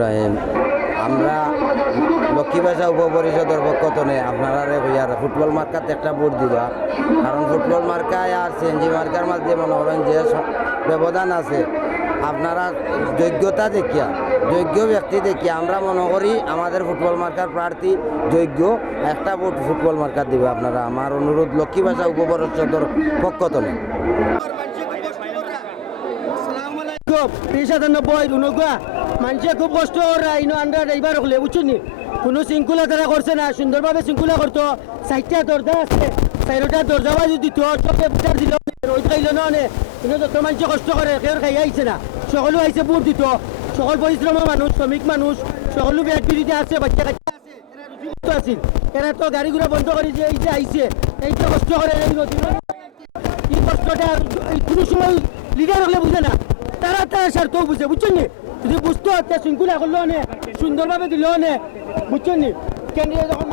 রহিম আমরা লক্ষ্মীবাসা উপপরিষদের পক্ষ থেকে আপনারা ফুটবল মার্কাতে একটা ভোট দিবা। কারণ ফুটবল মার্কায় আর সিএনজি মার্কার মাঝে মনে করেন যে ব্যবধান আছে, আপনারা যোগ্যতা দেখিয়া যোগ্য ব্যক্তি দেখিয়া আমরা মনে করি আমাদের ফুটবল মার্কার প্রার্থী যোগ্য, একটা ভোট ফুটবল মার্কার দিবে আপনারা। আমার অনুরোধ লক্ষ্মীবাসা উপপরিষদের পক্ষ থেকে। মানুষে খুব কষ্ট করে আন্ডা ড্রাইভার হলে বুঝছেন নি, কোনো শৃঙ্খলা তারা করছে না, সুন্দরভাবে শৃঙ্খলা করতো। চারটা দরজা আছে, চারোটা দরজা বাজু দিত, চোখে বিচার দিল, রোদ খাইল না অনেক, কিন্তু যত মানুষে কষ্ট করে কেউ খাই আইছে না, সকলো আইসে ভোট দিত। সকল পরিশ্রম মানুষ, শ্রমিক মানুষ, সকলো ব্যাট পিড়িতে আছে, বাচ্চা কাচ্চা আছে, এরা রুচিমুক্ত আছিল। এরা তো গাড়ি ঘোড়া বন্ধ করে যে এই যে আইছে, এই যে কষ্ট করে এই কষ্টটা কোনো সময় লিডার হলে বুঝে না, তারা তারা স্বার্থ বুঝে, বুঝছেন নি? যদি বুঝতো শৃঙ্খলা করলো অনেক সুন্দরভাবে দিল অনেক, বুঝছেন নি? কেন্দ্রীয় যখন